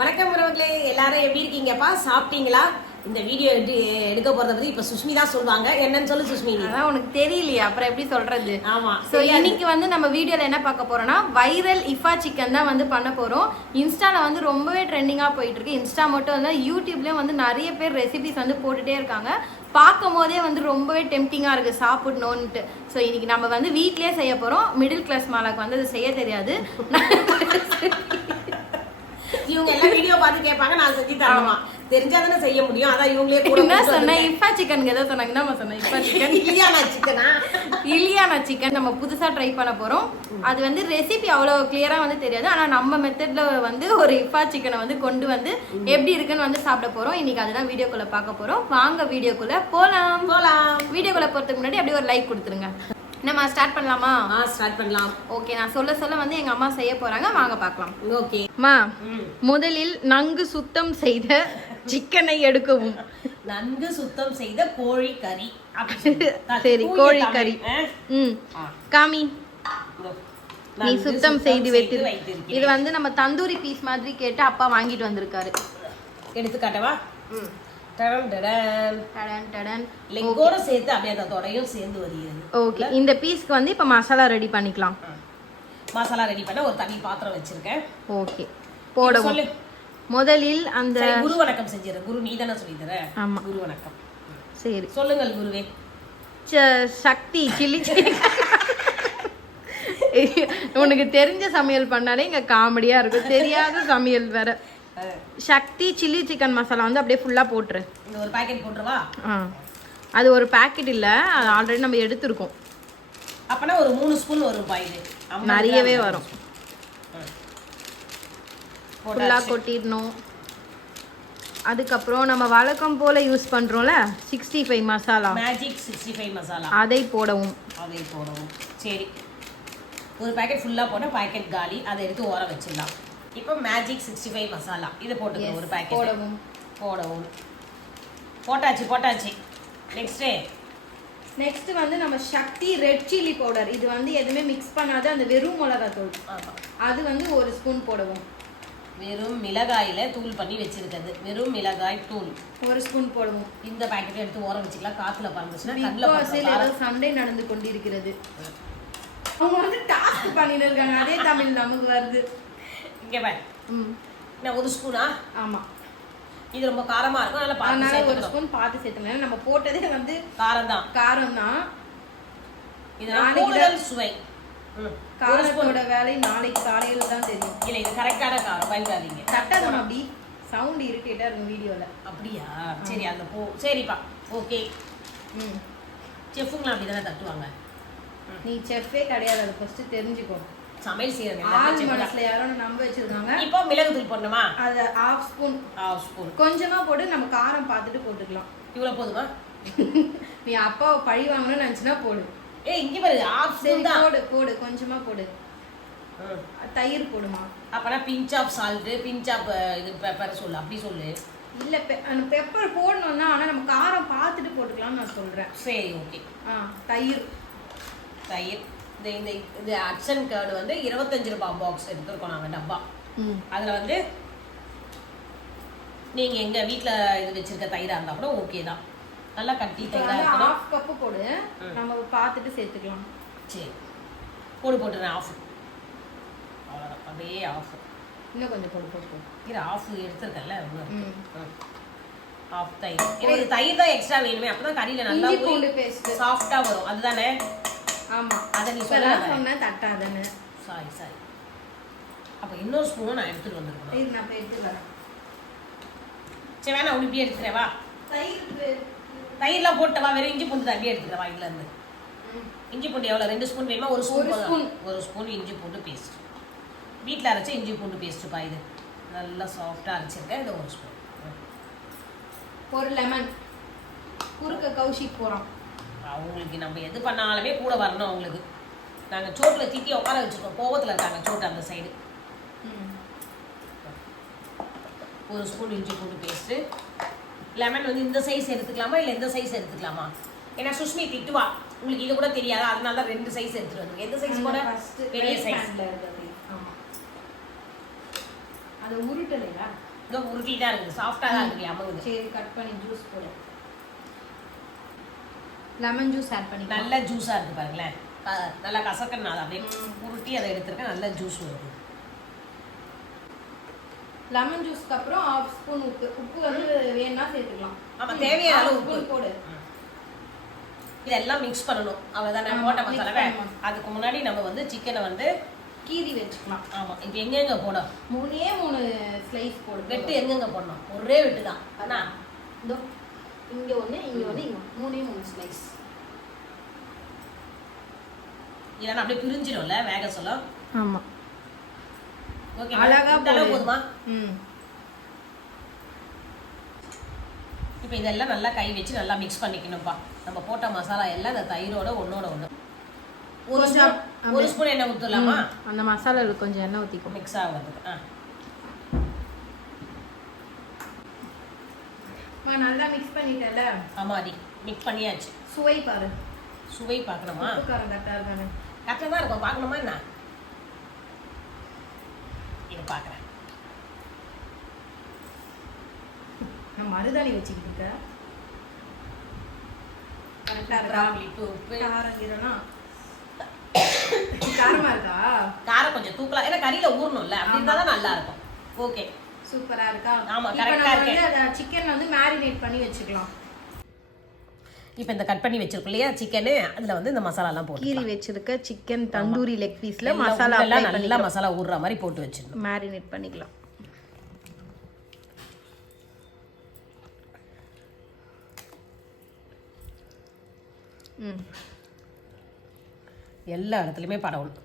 வணக்கம் உறவுகளே, எல்லாரும் எப்படி இருக்கீங்கப்பா? சாப்பிட்டீங்களா? இந்த வீடியோ எடுக்க போறத பத்தி இப்ப சுஷ்மி தான் சொல்லுவாங்க. என்னன்னு சொல்லு சுஷ்மி. அதான் உனக்கு தெரியலையா, அப்புறம் எப்படி சொல்றது? ஆமா. சோ இன்னைக்கு வந்து நம்ம வீடியோல என்ன பார்க்க போறோம்னா வைரல் இஃபா சிக்கன் தான் வந்து பண்ண போறோம். இன்ஸ்டால வந்து ரொம்பவே ட்ரெண்டிங்கா போயிட்டு இருக்கு. இன்ஸ்டா மட்டும் இல்ல, யூடியூப்லயும் வந்து நிறைய பேர் ரெசிபிஸ் வந்து போட்டுட்டே இருக்காங்க. பார்க்கும் போதே வந்து ரொம்பவே டெம்டிங்கா இருக்கு சாப்பிடணும்னுட்டு. ஸோ இன்னைக்கு நம்ம வந்து வீட்லயே செய்ய போறோம். மிடில் கிளாஸ் மாலாக்கு வந்து அது செய்ய தெரியாது. இவங்க எல்லாம் வீடியோ பார்த்து கேட்பாங்க, நான் செஞ்சு தரணுமா? தெரிஞ்சாதானே செய்ய முடியும். அதான் இவங்களே கூட என்ன சொன்ன? இஃபா சிக்கன் ஏதோ சொன்னாங்க. என்ன சொன்னேன்? இஃபா சிக்கன் இலியானா சிக்கன் நம்ம புதுசா ட்ரை பண்ண போறோம். அது வந்து ரெசிபி அவ்வளவு கிளியரா வந்து தெரியாது. ஆனா நம்ம மெத்தட்ல வந்து ஒரு இஃபா சிக்கனை வந்து கொண்டு வந்து எப்படி இருக்குன்னு வந்து சாப்பிட போறோம். இன்னைக்கு அதுதான் வீடியோக்குள்ள பார்க்க போறோம். வாங்க வீடியோக்குள்ள போலாம். வீடியோக்குள்ள போறதுக்கு முன்னாடி அப்படியே ஒரு லைக் கொடுத்துருங்க. நம்ம ஸ்டார்ட் பண்ணலாமா? ஸ்டார்ட் பண்ணலாம். ஓகே, நான் சொல்ல சொல்ல வந்து எங்க அம்மா செய்ய போறாங்க. வாங்க பார்க்கலாம். ஓகே அம்மா, முதலில் நன்கு சுத்தம் செய்த சிக்கனை எடுக்கவும். நன்கு சுத்தம் செய்த கோழி கறி. சரி, கோழி கறி. காமி, நீ சுத்தம் செய்து வைத்து. இது வந்து நம்ம தந்தூரி பீஸ் மாதிரி கேட்டு அப்பா வாங்கிட்டு வந்திருக்காரு. எடுத்துக்காட்டவா? லெக்கோட சேர்த்து அப்படியே அதோடயும் சேர்ந்து வருகிறது. ஓகே, இந்த பீஸ்க்கு வந்து இப்ப மசாலா ரெடி பண்ணிக்கலாம். மசாலா ரெடி பண்ண ஒரு தனி பாத்திரம் வச்சிருக்கேன். ஓகே, போடவும். முதலில் அந்த குரு வணக்கம் செஞ்சிரு. குரு நீ தானே சொல்லி தர? ஆமா, குரு வணக்கம். சரி, சொல்லுங்கள் குருவே. சக்தி சில்லி. உனக்கு தெரிஞ்ச சமையல் பண்ணாலே இங்க காமெடியா இருக்கும், தெரியாத சமையல் வேற. சக்தி சில்லி சிக்கன் மசாலா வந்து அப்படியே ஃபுல்லா போட்டுரு. இந்த ஒரு பாக்கெட் போட்டுறவா? அது ஒரு பாக்கெட் இல்ல, அது ஆல்ரெடி நம்ம எடுத்துருக்கோம். அப்பனா ஒரு 3 ஸ்பூன் வரும் பாயிது. நிறையவே வரும். ஃபுல்லா கொட்டிடணும். அதுக்கப்புறம் நம்ம வழக்கம் போல யூஸ் பண்றோம்ல 65 மசாலா, மேஜிக் 65 மசாலா, அதை போடவும். சரி, ஒரு பாக்கெட் ஃபுல்லா போட்டா பாக்கெட் காலி. அதை எடுத்து ஓர வச்சிடலாம். இப்போ மேஜிக் 65 மசாலா இதை போட்டுக்கலாம். ஒரு பாக்கெட் போடவும். போட்டாச்சு. நெக்ஸ்ட் வந்து நம்ம சக்தி ரெட் சில்லி பவுடர். இது வந்து எதுவுமே மிக்ஸ் பண்ணாத அந்த வெறும் மிளகாய் தூள். அது வந்து 1 ஸ்பூன் போடவும். வெறும் மிளகாயில தூள் பண்ணி வச்சிருக்கிறது. வெறும் மிளகாய் தூள் 1 ஸ்பூன் போடவும். இந்த பாக்கெட் எடுத்து ஓர வச்சுக்கலாம். காத்துல பறந்துச்சுன்னா கண்ணுல சண்டை நடந்து கொண்டிருக்கிறது. அவங்க வந்து டாஸ்க் பண்ணிட்டு இருக்காங்க, அதே தமிழ் நமக்கு வருது. இங்க பாரு. நான் 1 ஸ்பூனா? ஆமா. இது ரொம்ப காரமா இருக்கும், அதனால பாத்து 1 ஸ்பூன் பாத்து சேர்த்தணும். நம்ம போட்டதே வந்து காரம் தான். இதனால கூடுதல் சுவை. காரத்தோட வேலை நாளைக்கு காலையில தான் தெரியும். இல்ல, இது கரெக்டான காரம், பயப்படாதீங்க. தட்டணும். அப்படி சவுண்ட் இரிட்டேட்டா இருக்கும் வீடியோல. அப்படியா? சரி, அந்த சரிப்பா. ஓகே. செஃப்ங்களா அப்படி தானே தட்டுவாங்க. நீ செஃப்பே கிடையாது, அது ஃபர்ஸ்ட் தெரிஞ்சுக்கோ. சமையல் செய்யறங்க ஆள் மனசுல யாரோ நம்ப வச்சிருக்காங்க. இப்போ மிளகு தூள் போடணுமா? அது 1/2 ஸ்பூன் கொஞ்சமா போட்டு நம்ம காரம் பார்த்துட்டு போட்டுக்கலாம். இவ்வளவு போதுமா? நீ அப்பாவை பழி வாங்கணும்னு நினைச்சுனா போடு. இங்க பாரு, 1/2 ஸ்பூன் தான். போடு கொஞ்சமா போடு. தயிர் போடுமா? அப்பனா pinch of salt, pinch of இது பெப்பர் சொல்லு. அப்படி சொல்லு. இல்ல, பெப்பர் போடணும்னா, ஆனா நம்ம காரம் பார்த்துட்டு போட்டுக்கலாம்னு நான் சொல்றேன். சரி, ஓகே. தயிர் இந்த அட்சன் கார்டு வந்து 25 ரூபாய் பாக்ஸ் எடுத்துருக்கோம் நாங்க, டப்பா. அதுல வந்து நீங்க எங்க வீட்ல இது வச்சிருக்க தயிரா இருந்தா கூட ஓகே தான். நல்லா கட்டி தயிரா இருக்கணும். 1/2 கப் போடு, நம்ம பார்த்துட்டு சேர்த்துக்கலாம். சரி, போட்டுறேன். ஆஃப். அவ்வளவுதான், அப்படியே ஆஃப். இன்னும் கொஞ்சம் போடு. இது ஆஃப் எடுத்துருக்கல. ஆஃப் தயிர். எனக்கு தயிர் தான் எக்ஸ்ட்ரா வேணுமே, அப்பதான் கறியில நல்லா சாஃப்டா வரும். அதுதானே? ஆமா, அத நீ சொன்ன தட்டாதன்னு. சாரி. அப்ப இன்னொரு ஸ்பூனும் நான் எடுத்துட்டு வந்திருக்கேன். இது நான் எடுத்து வரேன். சரி, வேணா உடுப்பி எடுத்துறவா? தயிர்லாம் போட்டவா? வெறும் இஞ்சி பூண்டு தண்ணி எடுத்துறவா? இதுல இருந்து இஞ்சி பூண்டு எவ்வளவு? 2 ஸ்பூன் வேணுமா? 1 ஸ்பூன். 1 ஸ்பூன் இஞ்சி பூண்டு பேஸ்ட். வீட்டில் அரைச்ச இஞ்சி பூண்டு பேஸ்ட்டுப்பா. இது நல்லா சாஃப்டா அரைச்சிருக்கேன். இது 1 ஸ்பூன். ஒரு லெமன். குறுக்க கௌஷிக் போறோம். அவங்களுக்கு நம்ம எது பண்ணாலுமே கூட வரணும். அவங்களுக்கு நாங்கள் சோட்டில் திட்டி உட்கார வச்சுருக்கோம். கோவத்தில் இருக்காங்க சோட்டு அந்த சைடு. 1 ஸ்பூன் இஞ்சி பூண்டு பேஸ்ட்டு. லெமன் வந்து இந்த சைஸ் எடுத்துக்கலாமா இல்லை இந்த சைஸ் எடுத்துக்கலாமா? ஏன்னா சுஷ்மி திட்டுவா, உங்களுக்கு இது கூட தெரியாதா, அதனால தான் 2 சைஸ் எடுத்துட்டு வந்து. எந்த சைஸ் கூட? பெரிய சைஸ். அது உருட்டலையா? இதோ உருட்டிட்டா இருக்குது, சாஃப்டா தான் இருக்கு அமங்குது. சரி கட் பண்ணி ஜூஸ் போடு. லெமன் ஜூஸ் ஆட் பண்ணி. நல்ல ஜூஸா இருக்கு பாருங்களேன். நல்லா கசக்கணும், அதை அப்படியே உருட்டி அதை எடுத்துருக்கேன். நல்ல ஜூஸ் வருது. லெமன் ஜூஸ்க்கு அப்புறம் 1/2 ஸ்பூன் உப்பு. உப்பு வந்து வேணா சேர்த்துக்கலாம். ஆமா, தேவையான அளவு உப்பு போடு. இதெல்லாம் மிக்ஸ் பண்ணணும். அவ்வளவுதானே போட்ட மசாலாவே. அதுக்கு முன்னாடி நம்ம வந்து சிக்கனை வந்து கீரி வச்சுக்கலாம். ஆமா, இப்போ எங்கெங்க போடும்? 3 ஸ்லைஸ் போடு. வெட்டு எங்கெங்க போடணும்? ஒரே வெட்டு தான். ஆனா இதோ இங்க ஒண்ணு, இங்க ஒண்ணு, இங்க 3 ஸ்லைஸ். இதெல்லாம் அப்படியே பிரிஞ்சிடும்ல வேக சொல்ல. ஆமா, ஓகே. அழகா போதுமா? இப்போ இதெல்லாம் நல்லா கை வச்சு நல்லா மிக்ஸ் பண்ணிக்கணும்ப்பா. நம்ம போட்ட மசாலா எல்லாம் இந்த தயிரோட ஒன்னோட ஒன்று. ஒரு ஸ்பூன் எண்ணெய் ஊற்றலாமா? அந்த மசாலாவில் கொஞ்சம் எண்ணெய் ஊற்றிக்கும் மிக்ஸ் ஆகுறதுக்கு. நல்லா மிக்ஸ் பண்ணிட்டல. ஆமா டி, மிக்ஸ் பண்ணியாச்சு. சுவை பாரு. சுவை பார்க்கணுமா? காரம் கரெக்டாக இருக்கானே. கரெக்டாக தான் இருக்கும். பார்க்கணுமா என்ன? இது பார்க்குறேன். நான் மருதாணி வச்சுக்கிட்டு இருக்கேன். காரமா இருக்கா? காரம் கொஞ்சம் தூக்கலாம். ஏன்னா கறியில ஊறணும்ல, அப்படின்னா தான் நல்லா இருக்கும். ஓகே, சூப்பரா இருக்கா? ஆமா, கரெக்டா இருக்கு. அத சிக்கன் வந்து மேரினேட் பண்ணி வச்சுக்கலாம். இப்போ இந்த கட் பண்ணி வச்சிருக்கோம் இல்லையா சிக்கனு, அதுல வந்து இந்த மசாலா எல்லாம் போட்டு கீரி வச்சிருக்க சிக்கன் தந்தூரி லெக் பீஸ்ல மசாலா எல்லாம் நல்லா மசாலா ஊறுற மாதிரி போட்டு வச்சிடணும். மேரினேட் பண்ணிக்கலாம். எல்லா இடத்துலையுமே படவும்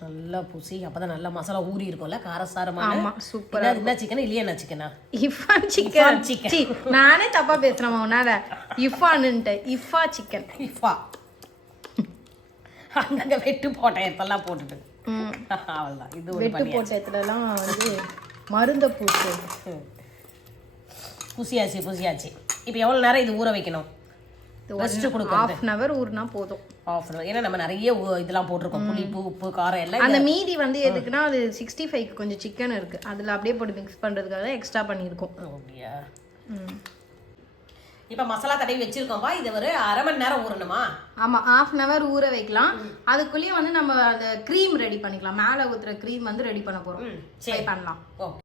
நல்லா பூசி, அப்பதான் நல்லா மசாலா ஊறி இருக்கும்ல காரசாரமான. ஆமா, சூப்பரா. என்ன சிக்கன் இல்லையா சிக்கனா? இஃபான் சிக்கன். நானே தப்பா பேசுறேன் உன்னால. இஃபான்னுட்டு இஃபா சிக்கன். இஃபா அங்க வெட்டு போட்ட இடத்தெல்லாம் போட்டுட்டு அவ்வளவுதான். இது வெட்டு போட்ட இடத்துலலாம் வந்து மருந்த பூசி பூசியாச்சு. இப்போ எவ்வளவு நேரம் இது ஊற வைக்கணும்? ரெஸ்ட் கொடுக்கணும். 1/2 hour ஊறினா போதும். 1/2 hour. ஏன்னா நம்ம நிறைய இதெல்லாம் போட்டிருக்கோம், புளிப்பு உப்பு காரம் எல்லாம். அந்த மீதி வந்து எதுக்குன்னா அது 65க்கு கொஞ்சம் சிக்கன் இருக்கு, அதுல அப்படியே போட்டு மிக்ஸ் பண்றதுக்காக எக்ஸ்ட்ரா பண்ணியிருக்கோம். அப்படியா? இப்போ மசாலா தடவி வச்சிருக்கோம்பா. இது ஒரு 1/2 மணி நேரம் ஊறணுமா? ஆமா, 1/2 hour ஊற வைக்கலாம். அதுக்குள்ளேயே வந்து நம்ம அந்த க்ரீம் ரெடி பண்ணிக்கலாம். மேல ஊத்துற க்ரீம் வந்து ரெடி பண்ண போறோம். சரி பண்ணலாம். ஓகே.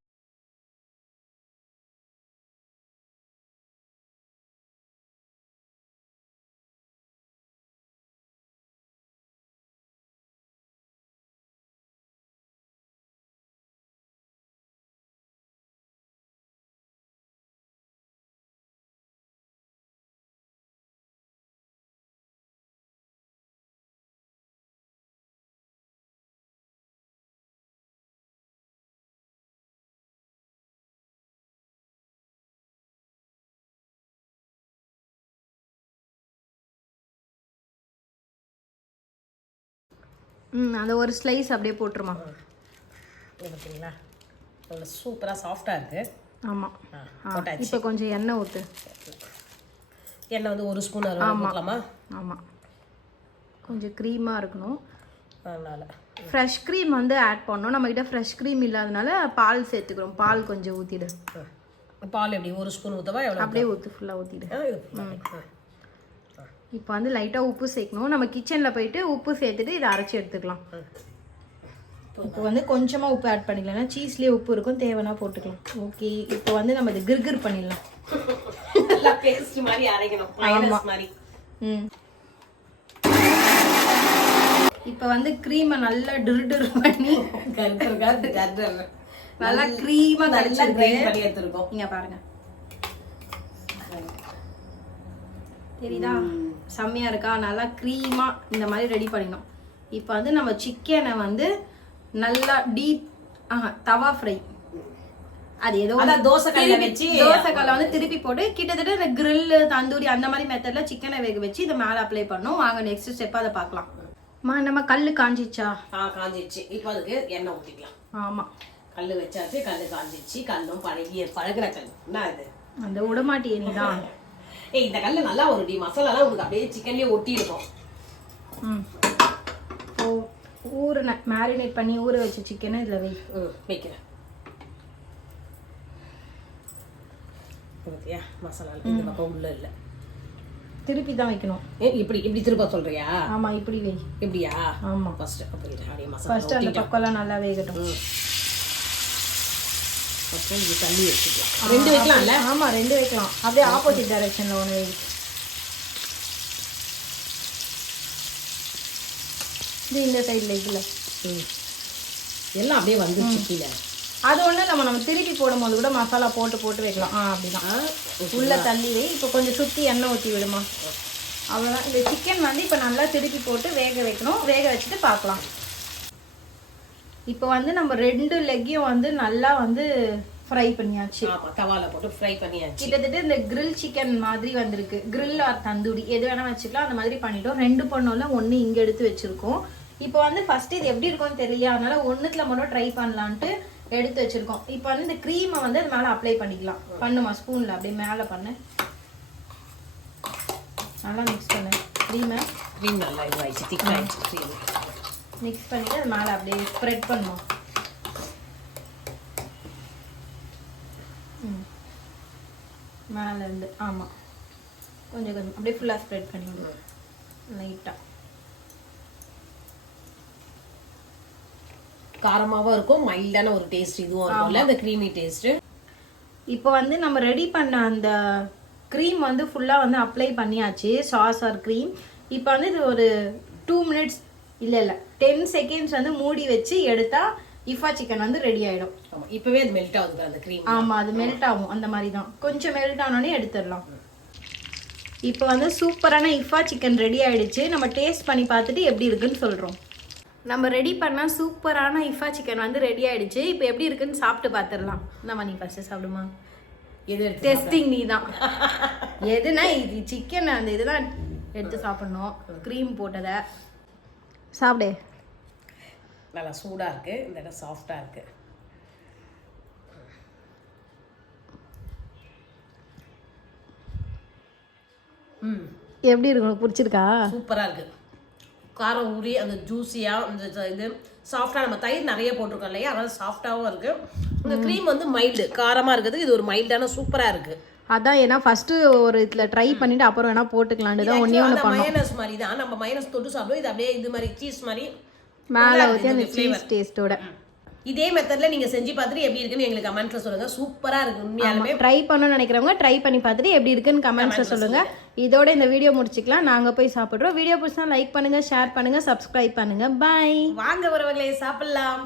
அந்த ஒரு ஸ்லைஸ் அப்படியே போட்டுருமா? பார்த்தீங்களா, நல்ல சூப்பராக சாஃப்டாக இருக்குது. ஆமாம், இப்போ கொஞ்சம் எண்ணெய் ஊற்று. எண்ணெய் வந்து 1 ஸ்பூன் ஊற்றலாமா? ஆமாம், கொஞ்சம் க்ரீமாக இருக்கணும். அதனால் ஃப்ரெஷ் க்ரீம் வந்து ஆட் பண்ணோம். நம்மக்கிட்ட ஃப்ரெஷ் க்ரீம் இல்லாதனால பால் சேர்த்துக்கிறோம். பால் கொஞ்சம் ஊற்றிடு. பால் எப்படி 1 ஸ்பூன் ஊற்றவா? எவ்வளோ? அப்படியே ஊற்று, ஃபுல்லாக ஊற்றிடு. இப்போ வந்து லைட்டாக உப்பு சேர்க்கணும். நம்ம கிச்சனில் போயிட்டு உப்பு சேர்த்துட்டு இதை அரைச்சி எடுத்துக்கலாம். இப்போ வந்து கொஞ்சமாக உப்பு ஆட் பண்ணிக்கலாம். சீஸ்லேயே உப்பு இருக்கும், தேவைன்னா போட்டுக்கலாம். ஓகே, இப்போ வந்து நம்ம இது கிர்கிர் பண்ணிடலாம். நல்லா பேஸ்ட் மாதிரி அரைக்கணும், மைனஸ் மாதிரி. இப்போ வந்து க்ரீமை நல்லா டிர் பண்ணி நல்லா க்ரீமாக நல்லா கிரைண்ட் பண்ணி எடுத்துருக்கோம். இங்கே பாருங்க, தெரியுதா? செம்மையா இருக்கா? நல்லா க்ரீமா இந்த மாதிரி ரெடி பண்ணிடணும். இப்போ வந்து நம்ம சிக்கனை வந்து நல்லா டீப் தவா ஃப்ரை, அது ஏதோ தோசைக்கல்ல வச்சு தோசைக்கல்ல வந்து திருப்பி போட்டு கிட்டத்தட்ட இந்த கிரில் தந்தூரி அந்த மாதிரி மெத்தட்ல சிக்கனை வேக வச்சு இதை மேலே அப்ளை பண்ணோம். வாங்க நெக்ஸ்ட் ஸ்டெப் அதை பார்க்கலாம். நம்ம கல் காஞ்சிச்சா? காஞ்சிச்சு. இப்போ அதுக்கு எண்ணெய் ஊற்றிக்கலாம். ஆமா, கல் வச்சாச்சு. கல் காஞ்சிச்சு. கல்லும் பழகிற கல். என்ன இது? அந்த விடமாட்டியே நீ தான். இந்த கல் நல்லா ஒரு மசாலாலாம் உங்களுக்கு அப்படியே சிக்கன்லயே ஒட்டி இருக்கும். ஊற மேரினேட் பண்ணி ஊற வச்ச சிக்கனை இதில் வைக்கிறேன். பார்த்தியா மசாலா இந்த பக்கம் உள்ள இல்லை, திருப்பி தான் வைக்கணும். இப்படி திருப்ப சொல்றியா? ஆமா இப்படி வை. இப்படியா? ஆமா ஃபர்ஸ்ட் அப்படியே மசாலா ஃபர்ஸ்ட் அந்த பக்கம்லாம் நல்லா வேகட்டும். ஃபர்ஸ்ட் இது தண்ணி வச்சுக்கலாம். 2 வைக்கலாம்ல? ஆமா 2 வைக்கலாம். அப்படியே ஆப்போசிட் டைரக்ஷன்ல ஒன்று வை. இது இந்த சைடில் இதில் எல்லாம் அப்படியே வந்துருச்சு கீழே. அது ஒன்றும் நம்ம திருப்பி போடும்போது கூட மசாலா போட்டு வைக்கலாம். அப்படிதான் உள்ள தள்ளி வை. இப்போ கொஞ்சம் சுற்றி எண்ணெய் ஊற்றி விடுமா, அவ்வளோதான். இந்த சிக்கன் வந்து இப்போ நல்லா திருப்பி போட்டு வேக வைக்கணும். வேக வச்சுட்டு பார்க்கலாம். இப்போ வந்து நம்ம 2 லெக்கையும் வந்து நல்லா வந்து ஃப்ரை பண்ணியாச்சு. தவால போட்டு ஃப்ரை பண்ணியாச்சு. கிட்டத்தட்ட இந்த கிரில் சிக்கன் மாதிரி வந்திருக்கு. கிரில் ஆர் தந்தூரி எது வேணா வச்சுக்கலாம். அந்த மாதிரி பண்ணிட்டோம். 2 பண்ணோம்ல, 1 இங்கே எடுத்து வச்சிருக்கோம். இப்போ வந்து ஃபர்ஸ்ட் இது எப்படி இருக்கும்னு தெரியல, அதனால 1த்துல மட்டும் ட்ரை பண்ணலான்ட்டு எடுத்து வச்சிருக்கோம். இப்போ வந்து இந்த க்ரீமை வந்து அது மேலே அப்ளை பண்ணிக்கலாம். பண்ணுமா ஸ்பூனில் அப்படியே மேலே பண்ணு, நல்லா மிக்ஸ் பண்ணு. க்ரீம் நல்லா இதுவாயிடுச்சு, திக்காயிடுச்சு. க்ரீம் மிக்ஸ் பண்ணிட்டு அது மேலே அப்படியே ஸ்ப்ரெட் பண்ணுவோம். மேலேருந்து ஆமாம் கொஞ்சம் கொஞ்சம் அப்படியே ஃபுல்லாக ஸ்ப்ரெட் பண்ணிவிடுவோம் லைட்டாக. காரமாகவும் இருக்கும், மைல்டான ஒரு டேஸ்ட் இதுவும் இருக்கும்ல, அந்த க்ரீமி டேஸ்ட்டு. இப்போ வந்து நம்ம ரெடி பண்ண அந்த க்ரீம் வந்து ஃபுல்லாக வந்து அப்ளை பண்ணியாச்சு, சாஸ் ஆர் க்ரீம். இப்போ வந்து இது ஒரு 2 மினிட்ஸ் இல்லை 10 செகண்ட்ஸ் வந்து மூடி வச்சு எடுத்தா இஃபா சிக்கன் வந்து ரெடி ஆகிடும். ஆமாம், இப்போவே அது மெல்ட் ஆகுது அந்த க்ரீம். ஆமாம், அது மெல்ட் ஆகும். அந்த மாதிரி தான் கொஞ்சம் மெல்ட் ஆனோடனே எடுத்துடலாம். இப்போ வந்து சூப்பரான இஃபா சிக்கன் ரெடி ஆகிடுச்சு. நம்ம டேஸ்ட் பண்ணி பார்த்துட்டு எப்படி இருக்குன்னு சொல்கிறோம். நம்ம ரெடி பண்ண சூப்பரான இஃபா சிக்கன் வந்து ரெடி ஆகிடுச்சு. இப்போ எப்படி இருக்குன்னு சாப்பிட்டு பார்த்துடலாம். நம்ம நீ ஃபஸ்ட்டு சாப்பிடுமா? எது டெஸ்டிங் நீ தான். எதுனா இது சிக்கன் அந்த இதுதான் எடுத்து சாப்பிட்ணும். க்ரீம் போட்டதை சாப்பிடு. நல்லா சூடாக இருக்குது, இந்த இடம் சாஃப்டாக இருக்குது. எப்படி இருக்கு? பிடிச்சிருக்கா? சூப்பராக இருக்குது. காரம் ஊறி அந்த ஜூஸியாக இந்த இது சாஃப்டாக, நம்ம தயிர் நிறைய போட்டிருக்கோம் இல்லையா, அதனால சாஃப்டாகவும் இருக்குது. இந்த க்ரீம் வந்து மைல்டு காரமாக இருக்குது. இது ஒரு மைல்டான சூப்பராக இருக்குது. அதான் ஏன்னா ஃபர்ஸ்ட் ஒரு இதுல ட்ரை பண்ணிட்டு அப்புறம் வேணா போட்டுக்கலாம்னு தான் ஒண்ணே ஒண்ணு பண்ணோம். மயோனஸ் மாதிரி தான் நம்ம மயோனஸ் தொட்டு சாப்பிடுவோம். இது அப்படியே இது மாதிரி சீஸ் மாதிரி மேலே ஊற்றி அந்த சீஸ் டேஸ்ட்டோட. இதே மெத்தட்ல நீங்க செஞ்சு பார்த்துட்டு எப்படி இருக்குன்னு எங்களுக்கு கமெண்ட்ஸ்ல சொல்லுங்க. சூப்பரா இருக்கு உண்மையாலுமே. ட்ரை பண்ணணும்னு நினைக்கிறவங்க ட்ரை பண்ணி பார்த்துட்டு எப்படி இருக்குன்னு கமெண்ட்ஸ்ல சொல்லுங்க. இதோட இந்த வீடியோ முடிச்சுக்கலாம். நாங்க போய் சாப்பிடுறோம். வீடியோ பிடிச்சா லைக் பண்ணுங்க, ஷேர் பண்ணுங்க, சப்ஸ்கிரைப் பண்ணுங்க. பை. வாங்க வரவங்களே சாப்பிடலாம்.